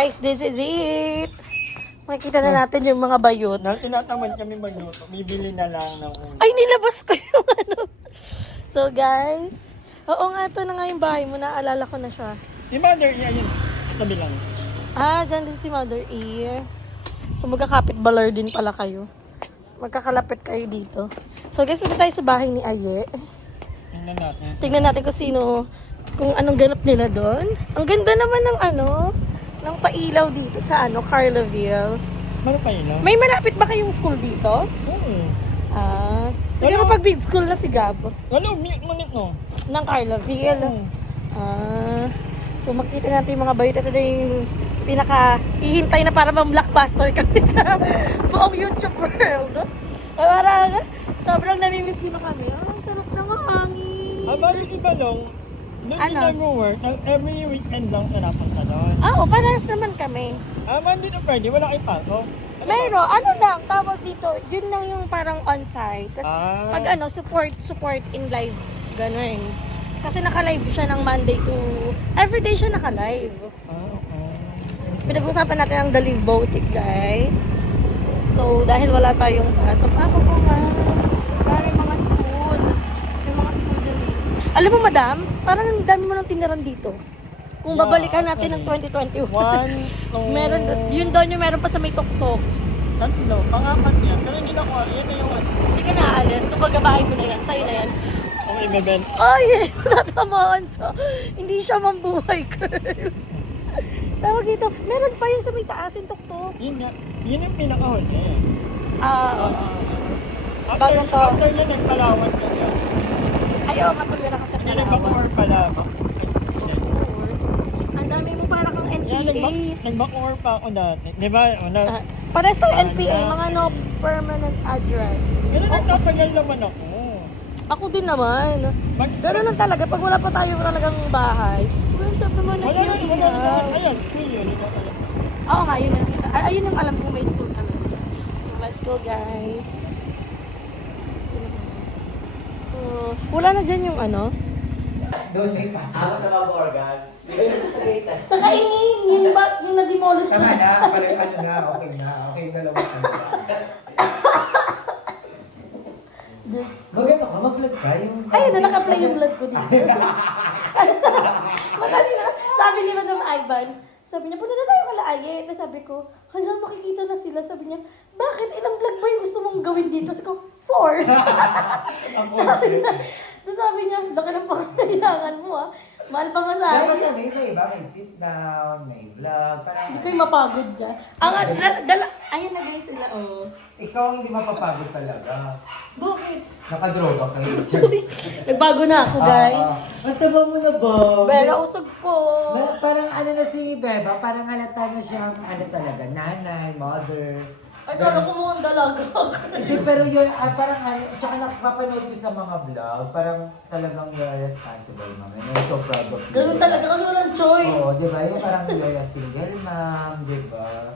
guys, this is it. Makikita na natin yung mga bayot. Tinatamad kami magluto. Bibili na lang ng Ay, nilabas ko yung ano. So guys, oo nga, ito na nga yung bahay mo. Naalala ko na siya. Si Mother, yun. Tabi lang. Ah, dyan din si Mother E. So magkakapit baler din pala kayo. Magkakalapit kayo dito. So guys, punta tayo sa bahay ni Aye. Tingnan natin. Tingnan natin kung anong ganap nila doon. Ang ganda naman ng ng pailaw dito sa Carloville. Meron pa ilaw? May malapit ba kayong school dito? Oo. Ah, siguro pag big school na si Gab Wala, minute no. ng Carloville. Oo. Ah, so makita natin yung mga bayot. Ito na yung pinaka-ihintay na para mag-blockbuster kami sa buong YouTube world. Parang sobrang namimiss din kami. Ang sarap ng hangin. Habang yung iba lang, doon Ano? yung nag-work, every weekend lang na napunta doon. Oo, parehas naman kami. Monday to Friday, wala kayo pasok. Meron, lang, tawag dito, yun lang yung parang on-site. Tapos pag support in live, ganun. Kasi naka-live siya ng Monday to, everyday siya naka-live. Okay. Tapos pinag-usapan natin ang The Live Boutique, guys. So, dahil wala tayong pasok, ako po nga, may mga school. May mga school din. Alam mo, madam, parang ang dami mo nang tiniran dito. Kung Yeah, babalikan natin ng actually. 2021. Meron Yun doon yung meron pa sa may tuktok. Tatlo, pangapat yan. Pero hindi na ko, yan na yung Hindi ka naaalis. Kapag bahay mo na yan, sa'yo na yan. Okay, beben. Ay, natamaan sa... Hindi siya mambuhay, girl. Tawag dito, meron pa yun sa may taas yung tuktok. Yun nga, yun yung pinakahuli. Bago to. After na nagpalawan ka yan. Ayaw, matuloy na kasi Yan, nag-back-over pala. Ang dami mo para kang NPA. Nag-back-over pa ako dati. Di ba? Pares tayo NPA, mga no permanent address. Pero nagtatagal naman ako. Ako din naman. Gano'n lang talaga, pag wala pa tayo talagang bahay. Well, sabi mo na Wala yun. na. Ayan, yun. Oo nga, yun. Ayun ang alam ko may school talaga. So, let's go, guys. Wala na dyan yung Doon may pa. Ako sa mga organ. Sa kaingin, yung na-demolish Tama na, pala na, okay na. Okay na lang. Magano ka, mag-vlog ka yung... Ayun na, naka-play yung vlog ko dito. Madali na. Sabi ni Madam Ivan, sabi niya, punta na tayo kala Aye. Tapos sabi ko, hala, makikita na sila. Sabi niya, bakit? Ilang vlog ba yung gusto mong gawin dito? Sabi ko, 4. Tapos sabi niya, laki ng pangkailangan mo Mahal pa masahe. Dapat ano yun iba, may sit down, may vlog. Hindi kayo mapagod dyan. Ayun na guys sila, Ikaw ang hindi mapapagod talaga. Bakit? Nakadroga kayo. Nagbago na ako, guys. Ang taba mo na ba? Bera, usog po. Parang ano na si Beba, parang halata na siyang talaga, nanay, mother. Ay, kala ko mukhang dalaga ako. Hindi, pero yun, parang tsaka napapanood ko sa mga vlog, parang talagang you're responsible, ma'am. And I'm so proud of you. Ganun talaga kasi walang choice. Oo, di ba? Yung parang you're a single mom, di ba?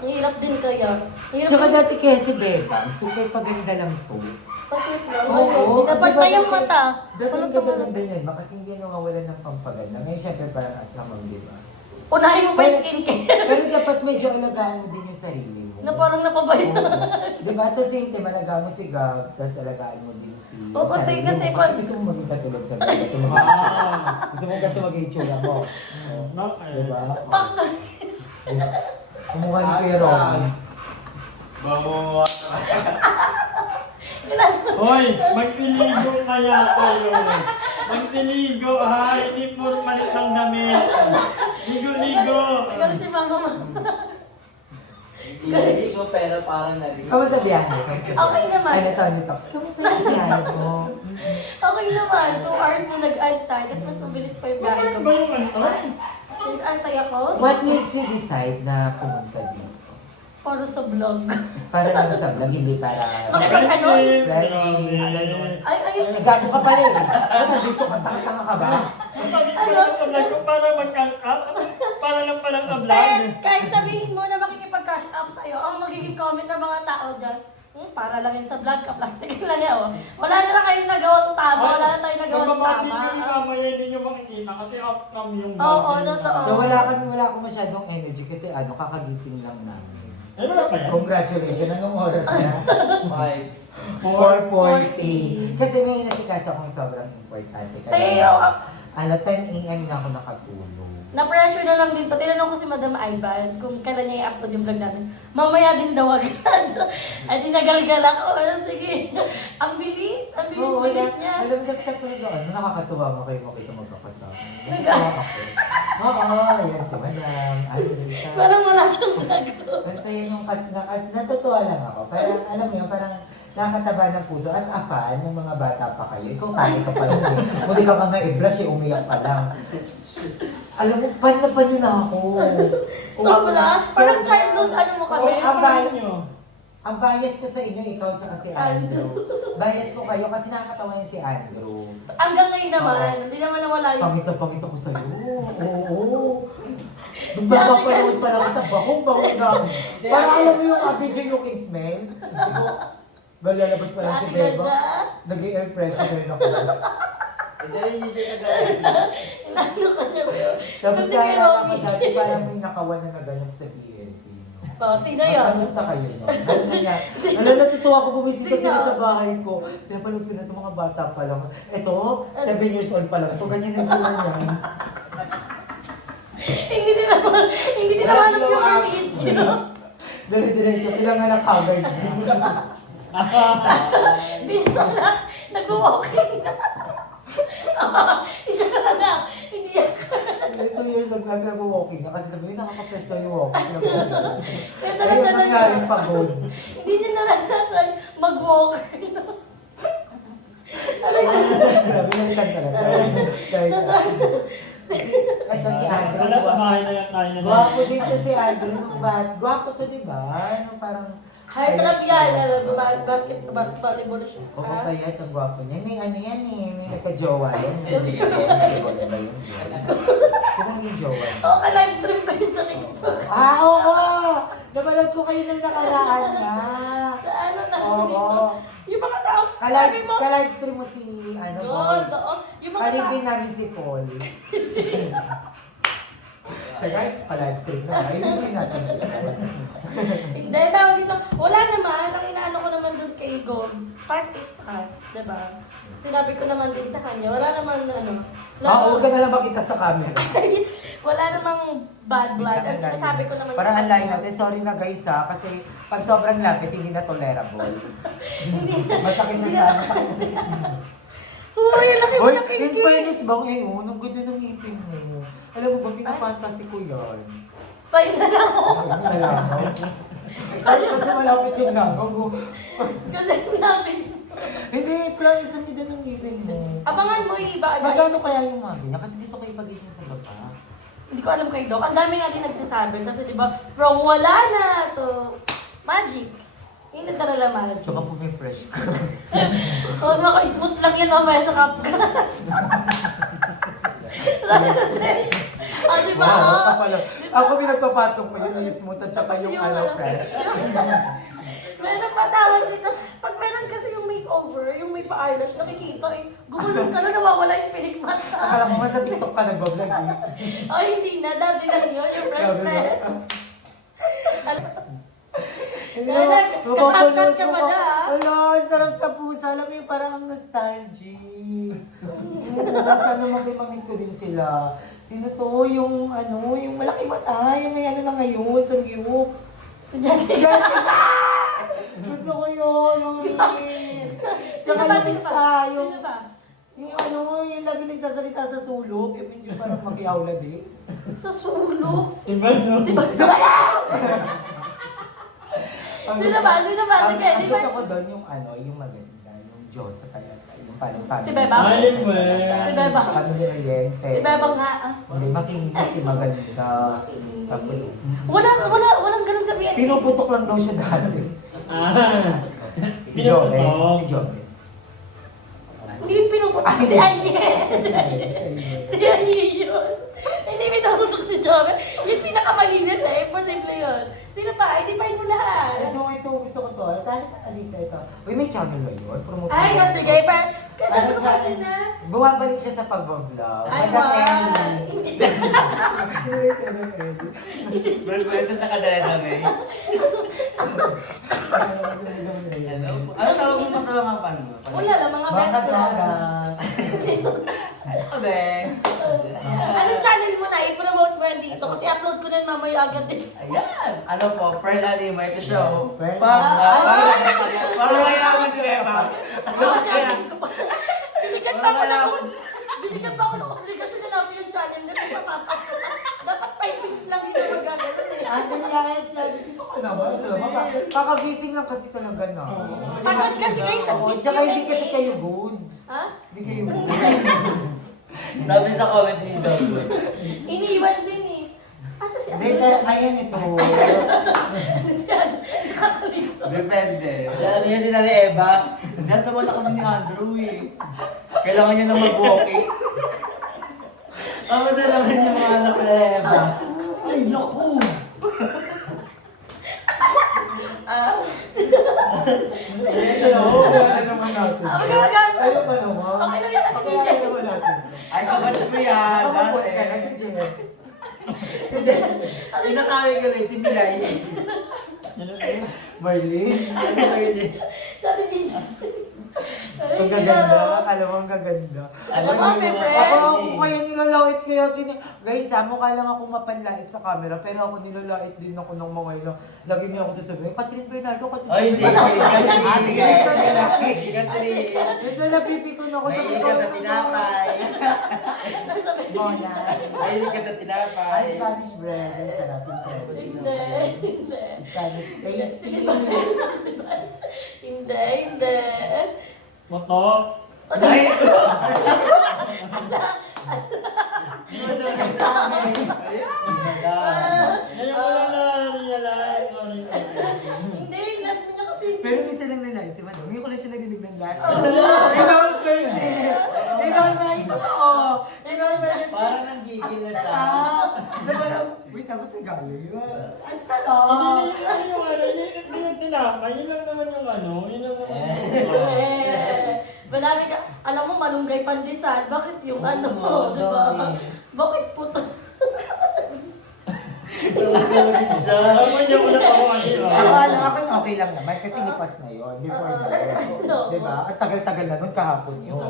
Ang hirap din kaya. Tsaka dati kaya si Beba, super paganda lang po. Paswit lang. Oo, Dapat di ba tayong dati- mata. Dati Walang ang tumulong. ganda yun, kasi hindi nung mawalan ng pampaganda. Ngayon syempre parang asamang, di ba? Unahin mo pa yung skincare. Pero dapat medyo alagaan mo din yung sarili mo. Na parang napabay na. Di ba? At the same time, alagaan mo si Gab, tapos alagaan mo din si Oo, kasi mo. pag- Gusto mo maging katulad sa Gab. Gusto mo katulad yung itsura mo. Di ba? Kumukha ni Kuya Robby. Hoy, magpiligo kaya kayo. Magpiligo, hindi puro palit ng damit. Ligo-ligo. Ikaw si mama mo. Hindi mo pero parang naligo. Kamusta biyahe? Okay naman. Ano to, ano to? Kamusta yung biyahe mo? Okay naman. 2 hours na nag-antay. Tapos mas mabilis pa yung bahay ko. Ano ba yung ano? Nag-antay ako. What makes you decide na pumunta dito? Para sa vlog. Para lang sa vlog, hindi para... Ano? Ay, Gago ka pala eh. Ano, dito ka, tanga ka ba? Para mag-up, para lang palang Kaya ka-vlog. kahit sabihin mo na makikipag-cash up sa'yo, ang magiging comment ng mga tao dyan, para lang yun sa vlog ka, plastic lang yan, oh. Wala na kayong nagawang tama, wala na tayong nagawang Magbabati tama. kami mamaya hindi nyo makikita kasi outcome yung Oo, vlog nyo. totoo. So wala akong masyadong energy kasi kakagising lang namin. Eh, wala pa yan. Congratulations, anong oras na? 5. 4:40. Kasi may nasikaso akong sobrang importante. Teo, 10 a.m. na ako nakatulog. na-pressure na lang dito. Tinanong ko si Madam Ivan kung kailan niya i-upload yung vlog namin. Mamaya din daw agad. Ay, dinagalgal ako. Sige. Ang bilis niya. Alam mo, nagchat ko na doon. Nakakatuwa mo kayo makita magkakasama. Nag- Nagkatawa ako. Oo, yan si Madam. Andrita. Parang wala siyang nagawa. Ang saya nung natutuwa lang ako. Parang, alam mo yun, parang nakakataba ng puso. As a fan, ng mga bata pa kayo. Ikaw kami ka pa lang. Muli ka nga i-blush, umiyak pa lang. Alam mo, pan nyo na ako. Sobra. Parang childhood, ano mo kami. Oo, Paano nyo? Ang bias ko sa inyo, ikaw tsaka si Andrew. Bias ko kayo kasi nakakatawa niya si Andrew. Hanggang ngayon naman, hindi naman nawala yung... Pangit na pangit ako sa'yo. Oo. Nung papapanood pa lang kita, bakong na. Parang alam mo yung video you can smell? Lalabas pa lang si Ate Beba. ganda. Nag-i-air pressure na ako. Hindi rin siya kagaya. Inano ka niya ba yun? Tapos Kasi kaya kay lang ako Robby. dati parang may nakawan na naganap sa PLP. Oh, sino yun? Kamusta kayo no? Kasi niya, alam natutuwa ako bumisita Sino? sila sa bahay ko. Pinapanood ko na itong mga bata pa lang. Ito, 7 years old pa lang. Ito, ganyan yung tura niya. Hindi din naman ang pure needs, you know? Dire-diretso, ilang anak haggard. Hindi naman, nag-walking na. Isa na lang, hindi yan. 2 years old kami nag-walking na kasi sabi niya nakaka-fresh daw yung walking. Pero Ayun, talaga nangyaring pagod. Hindi niya naranasan mag-walking. Grabe, nalitan ka lang. Ito si Andrew. Wala, tamahay na lang tayo na lang. Gwapo din siya si Andrew. Gwapo to, di ba? Ano, parang... High trap yan, basketball siya. Oo, payat, ang gwapo niya. May ano yan eh, may nagka-jowa yan. Hindi ka Wala ba yun? Kung yung jowa. Oo, ka-livestream ko yun sa TikTok. Oo! Napanood ko kayo ng nakaraan na. Sa ano na, Oo. yung mga tao, sabi mo, Ka-livestream mo si, ano, God, Paul. oo. Yung mga tao, Kalibin namin si Paul. Kaya, ka-livestream na. Ayun natin si Paul. hindi, tawag dito, wala naman, ang inaano ko naman dun kay Gom, fast is fast, diba? Sinabi ko naman din sa kanya, wala naman, ano, Huwag ka na lang makita sa camera. wala namang bad blood. At sinasabi ko naman Parang sa ang layo natin. Sorry na guys ha, kasi pag sobrang lapit, hindi na tolerable. Masakit na sa Uy, ang laki mo Hoy, na in kinky. fairness ba ngayon, ang ganda ng ngipin mo. Alam mo ba, pinapantasi ko yan. Sa'yo na lang ako. Ano na lang, no? Ay, pag malapit yung langaw mo. Kasi namin. Hindi, promise ang ganda ng ngipin mo. Abangan mo yung iba. Magkano kaya yung mga ganyan? Kasi gusto ko ipagising sa baba. Hindi ko alam kay Doc. Ang dami nga din nagsasabi. Kasi di ba, from wala na to magic. Hindi talaga magic. Tsaka po may fresh ka. Oh, maka-smooth lang yan mamaya sa cup ka. Ah, di ba? Wow, kapala. Ako pinagpapatong ko yun, yung smooth at saka yung ano, fresh. Meron pa tawag dito. Pag meron kasi yung makeover, yung may pa-eyelash, nakikita eh. Gumulong ka na, nawawala yung pinigmata. Akala ko nga sa TikTok ka nag-vlog eh. Ay, hindi na. Dati lang yun, yung freshness. Kakapkat ka pa na, ah. Ala, ang sarap sa pusa. Alam mo yung parang ang nostalgic. Sana makipamin ko din sila. Sino to? Yung ano, yung malaki mata. Yung may ano na ngayon, sa Gyuk. Jessica! Gusto ko yun, mami. Tsaka yung isa, yung... Sino ba? Yung ano, yung lagi nagsasalita sa sulok. Yung medyo parang makiawla din. Sa sulok. Si Mano. Sino ba? Sino ba? Sino ba? Sige, Ang di ba? gusto ko doon yung ano, yung maganda, yung Diyos sa kaya, yung parang family. Si Bebang? Alim mo Si Bebang. Family oriented. Si Bebang nga. Hindi, makinig si maganda. Tapos, Walang ganun sa PNP. pinuputok lang daw siya dati. Si Jobe. Si Jobe. Hindi yung pinuputok si Anye. Si Anye yun. Hindi pinuputok si Jobe. Yung pinakamalinis eh. Imposible yun. Sino pa? I-define mo lahat. Ito, gusto ko to. to. Ito. Uy, may channel na yun. Promote Ay, mo. sige, kasi sabi ko Channel. kanina. Bumabalik siya sa pag-vlog. Ay, Madam wow. Emily. Well, sa kadalasan eh. Ano tawag mo sa mga fan mo? Wala lang, mga Mga best lang. droga. Ano, Bex? Anong channel mo na? I-promote mo yan dito kasi upload ko na yan mamaya agad eh. Ayan! Ano po, Pearl Alima, ito siya. Yes, Pearl Para mayaman si Rema. Binigyan pa ako ng obligasyon na namin yung channel na dapat 5 weeks lang hindi magagalit eh. Ano yan? Sabi dito ka naman. Kakagising lang kasi talaga na. Pagod kasi guys, ang busy Tsaka hindi yun kasi eh. kayo goods. Ha? Hindi kayo goods. Sabi sa comment dito. Iniwan din eh. Asa si Hindi, ayan ito. Depende. Ano yan sila ni Eva? Dahil naman na kasi ni Andrew eh. Kailangan niya na mag-walking. Ang na naman yung mga anak ni Eva. Ay, naku! Ano naman natin? Ayaw pa naman. Okay lang yan, Ate Ayaw naman natin. Ay, kabatch mo yan. Nakabuhay ka na si Jex. Pinakawin ko rin si Milay. Marlene. Dati DJ. Ang gaganda. Alam mo, ang gaganda. Alam mo, may friend. Ako kaya nilalait kaya guys, mukha lang ako mapanlait sa camera, pero ako nilalait din ako ng mga ilo. Lagi niya ako sasabihin, Catherine Bernardo, Catherine. Ay, hindi. Kasi napipikon ako sa Mahilig ka sa tinapay. Mona. Mahilig ka sa tinapay. Ay, Spanish bread. Ang sarap yung bread. Hindi. Spanish tasty. Hindi. Moto. Ay! Ngayon ko lang na-realize. Hindi, lahat niya kasi. Pero minsan lang nalait si Madam. Ngayon ko lang siya narinig ng lahat. Ikaw ang fairness. Ikaw ang fairness. Totoo. Ikaw ang fairness. Parang nanggigil na siya. Na parang, wait, dapat sa galing. Ang Hindi sarap. yung ano, hindi yung tinapay. Yun lang naman yung ano. Yun lang naman Marami ka, alam mo, malunggay pandesal. Bakit yung ano mo, Oo, di ba? dami. Bakit puto? siya. Alam mo, hindi ako napakuha. Ako okay lang naman kasi lipas na yun. Before na yun. Diba? At tagal-tagal na nun kahapon yun.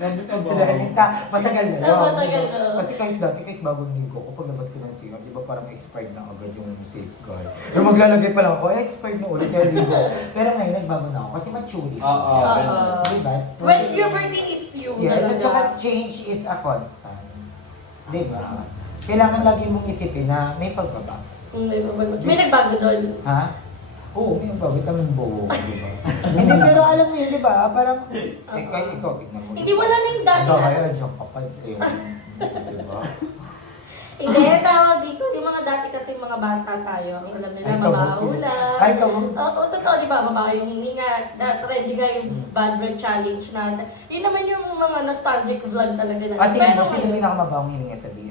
Nandun ka ba? Dahil matagal na yun. Matagal na. Kasi kahit dati, kahit bagong ligo ko, pag labas ko ng singaw, di ba parang expired na agad yung safeguard. Pero maglalagay pa lang ako, expired na ulit kaya ligo. Pero ngayon, nagbago na ako kasi maturity. Oo. Diba? When puberty hits you, Yes, at talaga. saka change is a constant. Diba? Kailangan lagi mong isipin na may pagbabago. May nagbago doon. Ha? Oo, may bago tamang buo, di ba? Hindi, pero alam mo yun, di ba? Parang, kahit ikaw, tignan mo. Hindi, wala na yung dati. Kaya dyan kapag kayo. Di ba? Hindi, tawag dito. Yung mga dati kasi mga bata tayo. Ang alam nila, Ay, mabahula. Ay, ikaw. Oo, totoo, di ba? Mabaka yung hininga. Trending nga yung bad breath challenge na. Yun naman yung mga nostalgic vlog talaga na. At tingnan mo, Pero sino pinakamabawang hininga sabihin?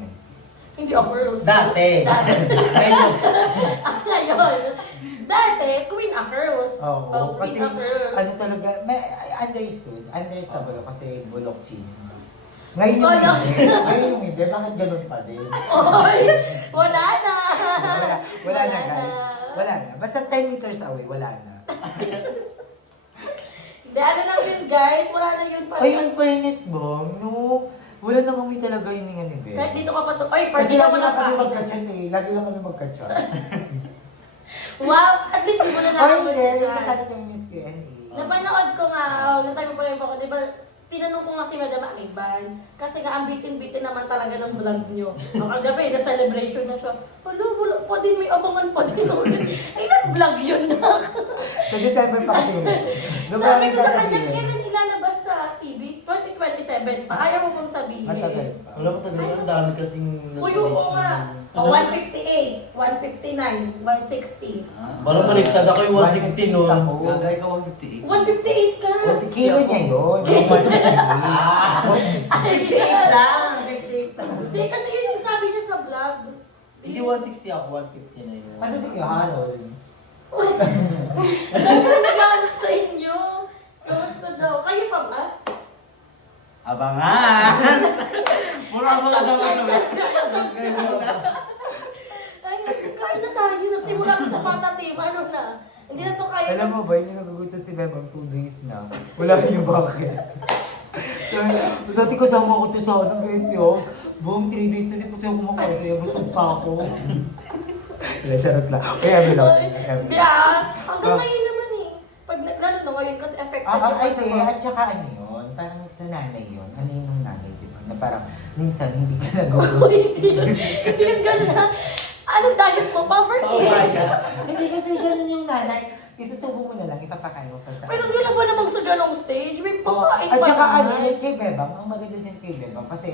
hindi ako Rose. Dati. Dati. Ngayon. Ngayon. Dati, Queen Acros. Oo, kasi Queen Acros. ano talaga, understandable kasi bulok chin. Ngayon yung Bulok. hindi. Ngayon yung hindi, bakit ganun pa din? Oy! Wala na! Wala na guys. Wala na. Basta 10 meters away, wala na. Hindi, ano lang yun guys. Wala na yun pa. Ay, ang fairness bang, no? Wala na kami talaga hininga ni Ben. Kahit dito ka pa to. Ay, Kasi party lagi mo lang lang kami kain. magka-chat eh. Lagi lang kami magka-chat. Wow! At least di mo na Ay, nakapag hindi. Yung sasalit yung Miss Q&A. Napanood ko nga, yung time pa rin ako, di ba, tinanong ko nga si Madam Amiban, kasi nga ang bitin-bitin naman talaga ng vlog nyo. Ang kagabi, na celebration na siya, wala pa din, may abangan pa din ulit. Ay, nag-vlog yun na. Sa December pa kasi. Sabi ko sa kanya, kailan ilalabas sa TV? 2027 pa. Ayaw mo pong sabihin. Matagal pa. Wala pa talaga. Ang dami kasing... Uy, oo nga. O, 158, 159, 160. Parang baliktad ako yung 160 nun. Ako. Gagay ka 158. 158 ka. Kilo niya yun. Yung 158. Ay, 58 lang! 58 lang. Hindi, kasi yun yung sabi niya sa vlog. Hindi 160 ako, 159 yun. Kasi si Harold. Ang dami na naghanap sa inyo. Kamusta daw? Kayo pa ba? Abangan! Puro abangan daw kami. Ay, kain na tayo. Nagsimula ko sa patatim. Ano na? Hindi na to kaya. Alam mo ba, hindi nagugutom si Bebang 2 days na. Wala niyo bakit. Dati kasama ko to sa anong ganyan. Buong 3 days na di po tayo kumakain sa'yo. Busog pa ako. Wala, charot lang. Kaya ano lang. Hindi hanggang ngayon naman eh. Pag lalo na ngayon kasi affected Ay, yung te, mga- at saka ano yun, parang sa nanay yun. Ano yun ng nanay, di ba? Na parang minsan hindi ka nag-go. Hindi yung gano'n ha. Anong diet mo? Poverty. Hindi kasi ganun yung nanay. Isusubo mo na lang, ipapakain mo pa sa... Pero hindi na ba namang sa ganong stage? May Oo. pakain At pa saka ano naman. yun kay Bebang, ang maganda din kay Bebang kasi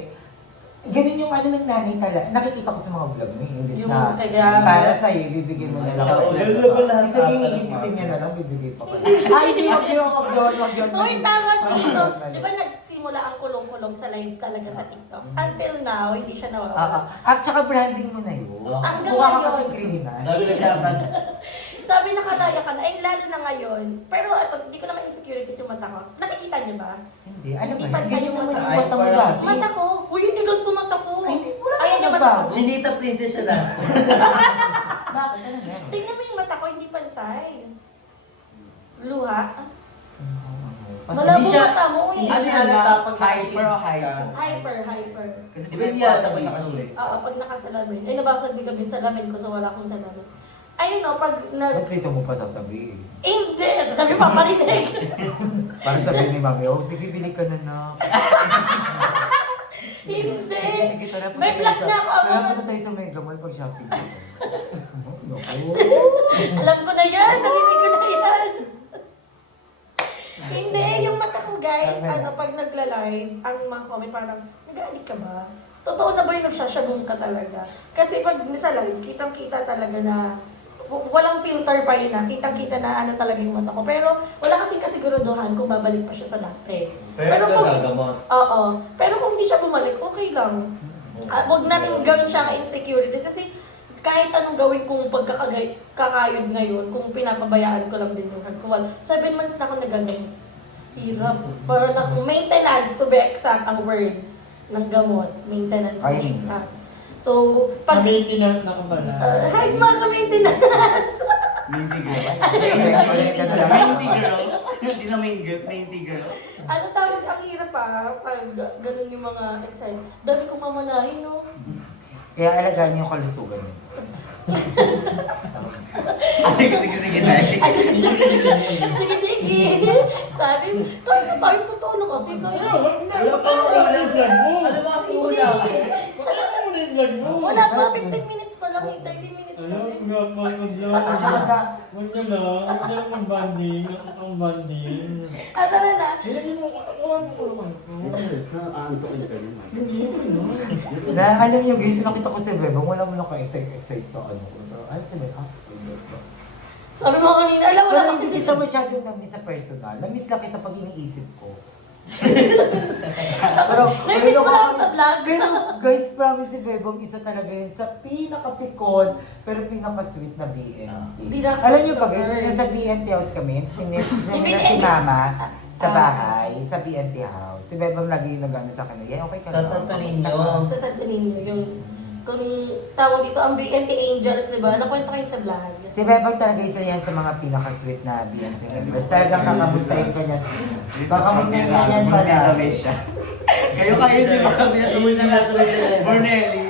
ganun yung ano ng nanay talaga. Nakikita ko sa mga vlog mo, imbis Yung na kaya... para sa'yo, bibigyan mo na lang. Sa ulo lahat Isa hihigitin niya na lang, bibigay pa ko. Ay, hindi, wag yun, wag yun, wag yun. Hoy, tawag dito. Mali. Di ba nagsimula ang kulong-kulong sa live talaga sa TikTok? Until now, hindi siya Oo. nawawala. At saka branding mo na yun. Hanggang Mukha ka ngayon. kasing kriminal. Dami na siya Sabi nakalaya ka na, eh lalo na ngayon. Pero hindi ko naman insecurities yung mata ko. Nakikita niyo ba? Hindi, ano Hindi ba? pa Hindi tayo naman yung mata. mata mo Ay, dati. Mata ko? Uy, hindi ganito mata ko. Ay, hindi, wala Ayan naman yung mata ko. nagbago. Chinita princess siya na. Bakit? Ano meron? Tingnan mo yung mata ko, hindi pantay. Luha? Malabo Hindi siya- mata mo eh. Hindi siya halata pag hyper o hyper. Hyper. Kasi di ba hindi halata pag nakasulit? Oo, pag nakasalamin. Eh, nabasag bigla din salamin ko, so wala akong salamin. Ayun o, pag nag... Ba't dito mo pa sasabihin? Hindi! Sabi pa marinig. Parang sabihin ni Mami, oh, sige, bili ka na na. Hindi! Sige, tara, punta May tayo vlog sa- na ako. Tara, punta tayo sa Mega Mall pag shopping. Naku. Alam ko na yan! Narinig ko na yan! Hindi, yung mata ko guys, ano, pag nagla-live, ang mga comment parang, nag-aalit ka ba? Totoo na ba yung nagsashabong ka talaga? Kasi pag sa live, kitang-kita talaga na walang filter pa yun na, kitang-kita na ano talaga yung mata ko. Pero wala kasing kasiguruduhan kung babalik pa siya sa dati. Pero kung, gagamot. oo. Pero kung hindi siya bumalik, okay lang. Huwag natin gawin siya ng insecurity kasi kahit anong gawin kong pagkakayod ngayon, kung pinapabayaan ko lang din yung heart ko. 7 months na ako nagagamot. Hirap. Para na maintenance, to be exact, ang word ng gamot. Maintenance. Ay. So, pag... Maintenance na ka pala. Hi, mga maintenance! Minty girl. Minty girls. Hindi na main girls, minty girls. Ano tawag, ang hirap pa, pag ganun yung mga excited. Dami kong mamanahin, no? Kaya alagaan niyo yung kalusugan niyo. Sige. Ay, sige. Sabi, tayo, totoo na kasi. Wala, Kaya, wag na. Patay mo na yung vlog mo. Ano ba kasi ulam? Patay mo na yung vlog mo. wala pa, 15 minutes pa lang, 30 minutes Alam, kasi. vlog mo yung vlog. At saka da- Huwag niyo lang. Huwag niyo lang mag-banding. Nakakang banding. Tara na. Nilagyan mo ko. Kuha mo ko naman. Na, alam niyo guys, nakita ko si Bebang, wala mo lang ka-excite sa ano ko. Ay, sabi, Sabi mo kanina, alam mo Pero na hindi kita masyadong na-miss sa personal. Na-miss lang kita pag iniisip ko. Na-miss mo lang ako sa vlog. Pero guys, promise si Bebang, isa talaga yun sa pinaka-pikon, pero pinaka-sweet na BNT. Di na- Alam niyo pa guys, nasa BNT house kami, tinira si Mama sa bahay, sa BNT house. Si Bebang lagi nag-ano sa akin, "Yan, okay ka Sa lang." Santo Kamusta Niño. ka?" Sa Santo Niño, yung kung tawag dito, ang BNT Angels, di ba? Nakwento kayo sa vlog. Si Bebang talaga isa yan sa mga pinaka-sweet na BNT members. Talagang kakamustahin ka niyan. Kakamustahin ka niyan pala. Kayo di ba? Binatuloy siya natuloy siya. Bornelli.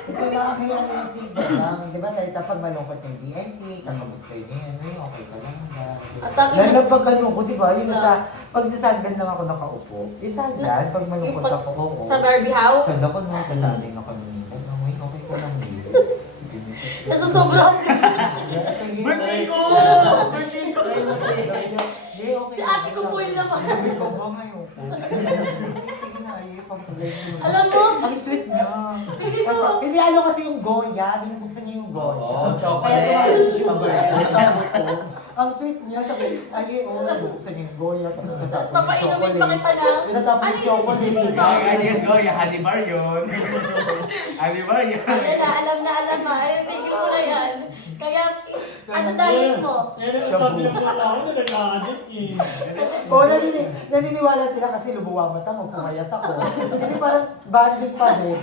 Kasi may mga may ano yung si Bebang. Di ba tayo kapag malungkot yung BNT, kakamustahin niya yan. Ay, okay ka lang ba? At ang Lalo na pag ano ko, di ba? Yung nasa, pag nasadlan lang ako nakaupo. Isadlan, pag yung malungkot pag, ako, oo. sa Barbie House, Sad ako na, kasabi na kami. Ay, okay ko lang. nasusobrahan kasi. Birthday ko! Birthday ko! Si ate ko full naman. Sabi ko ba ngayon? Sige na, ay, pang-tuloy mo. Alam mo, Ang sweet niya. Hindi ko. Hindi ano kasi yung Goya, binubuksan niya yung Goya. Oo, chocolate. Kaya tumaas yung sugar. Sugar. Ang sweet niya, sabi, ay, oo, binubuksan niya yung Goya, tapos tapos natapon yung papainumin pa chocolate. kita na. Tinatapon yung chocolate. Ano yun, Goya? Honey Marion. Honey Marion. Ayan na, alam na. Ayun, tigil mo na yan. Kaya, ano diet mo? Yan ang sabi ng mga tao na nag-a-addict eh. Oo, naniniwala sila kasi lubuwa mata mo, pumayat ako. Hindi parang bandit pa din.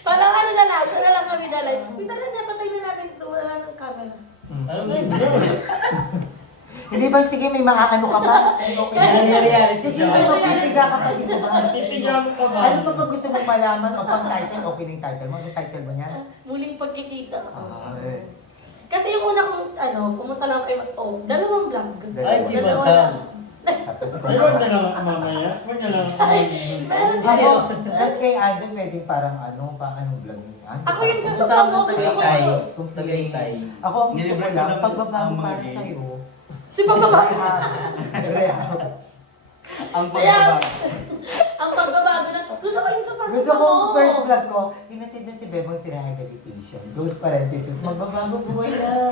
Parang ano na lang, saan na lang kami dalay. Pitala na, patay na natin ito, wala ng camera. Alam mo yun? Hindi ba, sige, may maaano ka pa? Reality Sige, show. magpipiga ka pa dito ba? Pipiga mo pa ba? Ano pa ba gusto mong malaman o pang title? Okay na yung title mo? Ano title mo niya? Muling pagkikita. Eh. Kasi yung una kong, pumunta lang kayo, dalawang vlog. Ay, di ba Dalawa ta? lang. Tapos Ay, wag na lang ako mamaya. Wag na lang ako. Meron Ako, tapos kay Andon, pwedeng parang anong vlog niya? Ako yung sa Punta sofa ako mo, ng gusto ko. Tagaytay. Tagaytay. Ako, ang gusto ko Nilibre ko lang, ng- pagbabago ang mga para gay. sa'yo. Si Pagbabago. Ang Ayan. pagbabago. Ang pagbabago na, gusto ko yung sofa Gusto ko, first vlog ko, pinatid na si Bebong si rehabilitation. Close parenthesis, magbabago buhay na.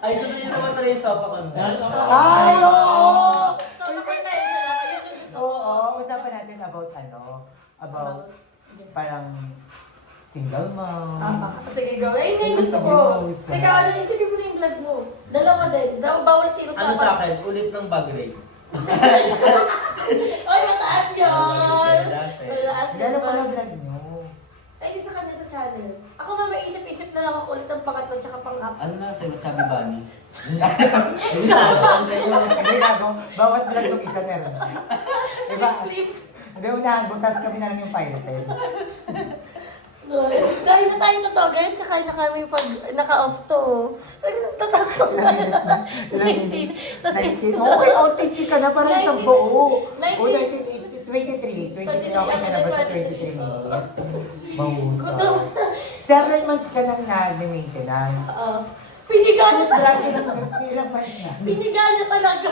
Ay, gusto niyo naman talaga yung sofa ko. Ay, oo! So, sa kayo na yun, yun yung gusto ko. Oo, usapan natin about about parang single mom. Sige, go. Ayun nga yung gusto ko. Sige, ano, isipin mo na yung vlog mo. Dalawa din. Bawal zero Ano sa akin? Ulit ng bag rate. Oy, mataas yun! Dati. Mataas yun. Gano'n pala vlog nyo? Ay, di sa kanya sa channel. Ako nga may isip-isip na lang ako ulit ang pangatlo tsaka pang-up. Ano na sa'yo, Chubby Bunny? Hindi na ako sa'yo. Hindi ako, bawat vlog ng isa meron. Diba? Lips. Hindi, unahan, butas kami na lang yung pirated. Dahil na tayo totoo, guys. Kakain na kami pag naka-off to. Ay, nagtatakot Ilang minutes na? Ilang 19. minutes? Tapos 19. Okay, outage ka na, parang isang 19. buo. 19. O, 23. 23, okay ka na ba sa 23 minutes? Mahusap. Gutom. 7 months ka nang nag-maintenance. Pinigaan niya talaga. Lagi na ilang months na. Pinigaan niya talaga.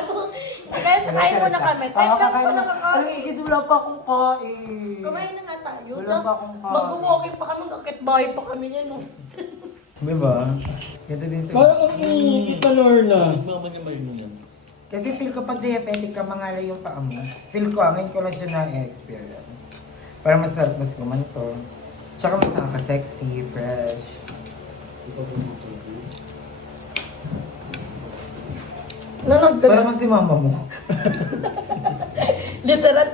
Kaya sakain muna kami. 5 Oo, times kakain pa na. Alam nakakain. mo, Igis, wala pa akong kain. Kumain na nga tayo. Wala pa akong kain. Mag-walking pa kami. Magkakit bahay pa kami niyan. No? Diba? Ganda din sa... Parang ang kita, Lorna. Kasi feel ko pag diabetic ka, mangalay yung paa mo. Feel ko, ngayon ko lang siya na-experience. Para mas kumanto. Tsaka mas nakaka-sexy, fresh. Nanog ka Parang si mama mo. Literal.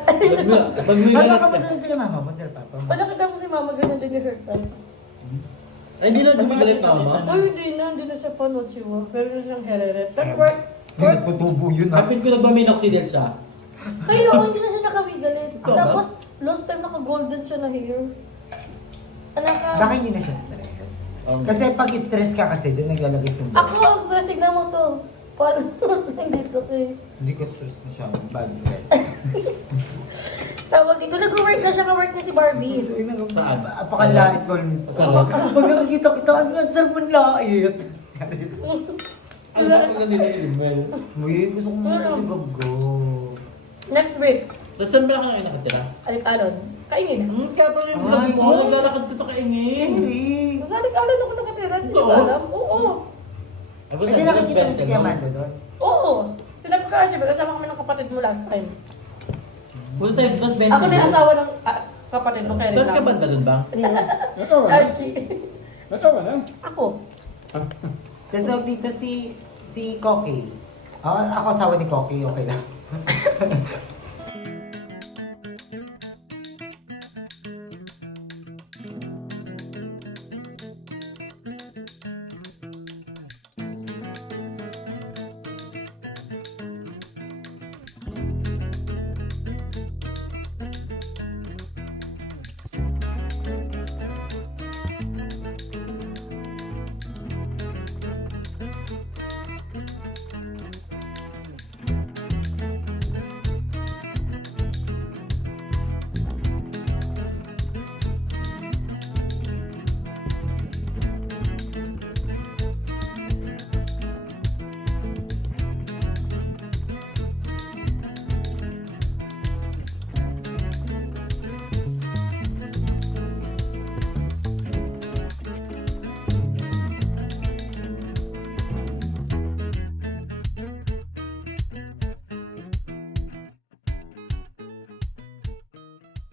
Basta ka pa sila mama mo, sila papa mo. Pag nakita mo si mama, ganun din yung haircut. Ay, hindi na gumigalit mama. Ay, hindi na siya panood siya. Pero na siyang hereret. Pero work. Nagputubo yun ah. Kapit ko nagmaminoxidil siya. Kaya hindi na siya nakawigalit. Ikaw ba? Tapos, last time naka-golden siya na hair. Baka hindi na siya stress. Kasi pag stress ka kasi, doon naglalagay sundo. Ako, ang stress, tignan mo to. Paano? Hindi ko, Chris. Hindi ko stress na siya. Bad breath. Tawag dito, nag-work na siya, ka-work na si Barbie. Saan? Apakalait ko rin. Saan? Pag nakikita kita, ano yan? Sarap man lait. Ang dami na nililin, well. Muy, gusto ko muna si Gogo. Next week, Tapos saan ba ka nakatira? Alik-alon. Kaingin. Kaya pala yung Ay, vlog mo, oh. naglalakad ka sa kaingin. Henry. Sa alik-alon ako nakatira, hindi ko Oo. alam. Oo. Hindi nakikita mo si Kiamando doon. Oo. Sinabi ko kasi, kasama kami ng kapatid mo last time. Punta tayo, tapos 20. Ako din asawa ng kapatid mo, kaya rin Saan ka lang. banda dun ba? Ano? Archie. Natawa na. Ako. Tapos tawag dito si Koki. Ako asawa ni Koki, okay lang.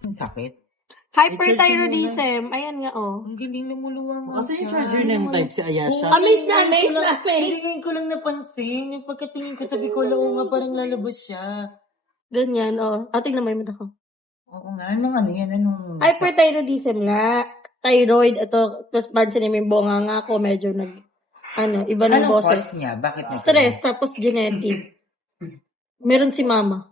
Ang sakit. Hyperthyroidism. Ayan nga, oh. Ang galing lumuluwang nga Kasi yung siya. charger na yung type si Ayasha. Amazed na amazed na amazed. Hindi ngayon ko lang napansin. Yung pagkatingin ko sabi ko, oo nga, parang lalabas siya. Ganyan, oh. Tingnan mo yung mata ko. Oo nga, anong ano yan? Anong... Hyperthyroidism nga. Thyroid, ito. Tapos pansin mo yung bunga nga ako, medyo iba ng Anong boses. cause niya? Bakit na? Stress, tapos genetic. Meron si mama.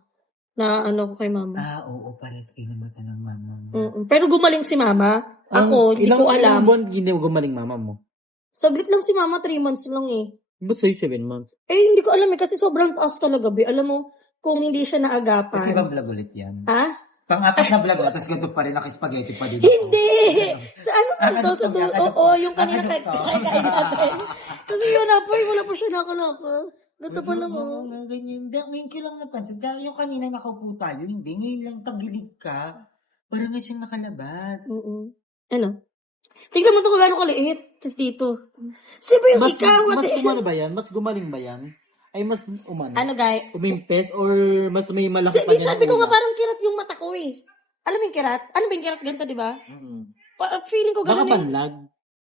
Na ko kay mama. Oo, pares kayo ng mata ng mama mo. Pero gumaling si mama. Ako, hindi ko Ilang alam. buwan hindi mo gumaling mama mo? Saglit lang si mama, 3 months lang eh. Ba't sa'yo 7 months? Hindi ko alam eh, kasi sobrang taas talaga, be. Alam mo, kung hindi siya Tapos naagapan. ibang vlog ulit yan. Ha? Pang-apat na vlog, tapos ganito pa rin, naka-spaghetti pa din. Hindi! Sa ano to? Sa Kakadukto, oo, yung kanina kakadukto. kakain natin. Kasi yun na po, wala pa siya nakalapa. Ganito pa lang Oo oh. nga, ganyan. Ngayon ko lang napansin. Dahil yung kanina nakaupo tayo, hindi. Ngayon lang tagilid ka. Parang nga siyang nakalabas. Oo. Ano? Tingnan mo ito kung gano'ng kaliit. Tapos dito. Sino ba yung ikaw? Mas umano ba yan? Mas gumaling ba yan? Ay, mas umano? Ano, guy? Umimpes or mas may malaki pa Di sabi ko nga parang kirat yung mata ko eh. Alam mo yung kirat? Ano ba yung kirat? Ganito, di ba? Parang feeling ko Baka gano'n panlag.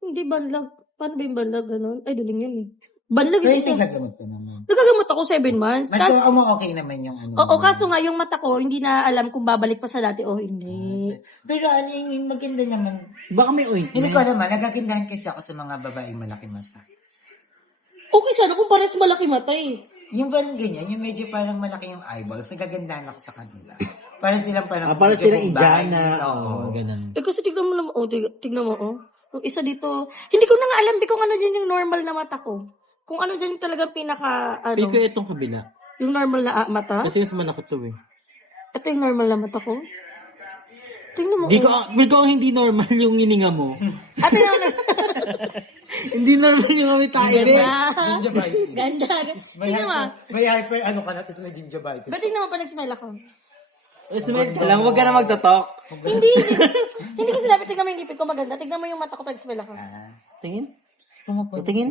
Hindi banlag. Paano ba yung banlag? Gano'n? Ay, duling yun eh. Banlag Pero yun. yung gagamot ka naman. Nagagamot ako 7 months. Mas Kaso, kung okay naman yung ano. oo, kaso nga yung mata ko, hindi na alam kung babalik pa sa dati o hindi. Pero ano yung maganda naman. Baka may ointment. Hindi ko naman, nagagandahan kasi ako sa mga babaeng malaki mata. Okay sana kung pares malaki mata eh. Yung parang ganyan, yung medyo parang malaki yung eyeballs, nagagandahan ako sa kanila. Para silang parang... Para medyo silang Bombay. Indiana. Oo. Ganun. Kasi tignan mo naman, tignan mo, Yung isa dito, hindi ko na nga alam, di kung ano dyan yung normal na mata ko. Kung ano dyan yung talagang pinaka, Feel ko itong kabila. yung normal na mata. Kasi mas malaki to eh. Ito yung normal na mata ko. Tingnan mo. Feel ko hindi normal yung hininga mo. Ate na Hindi normal yung amitay. Ganda. Gingivitis. Ganda. Tingnan mo. May hyper ano ka na, tapos may gingivitis. Ba't tingnan mo pa nag-smile ako? Smile ka lang, huwag ka na magtatalk. Hindi. Hindi ko sinabi, tingnan mo yung ngipin ko maganda. Tingnan mo yung mata ko pag smile ako. Tingin? Pumupunta. Tingin?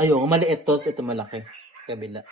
Ayun, maliit to, ito malaki. Kabila.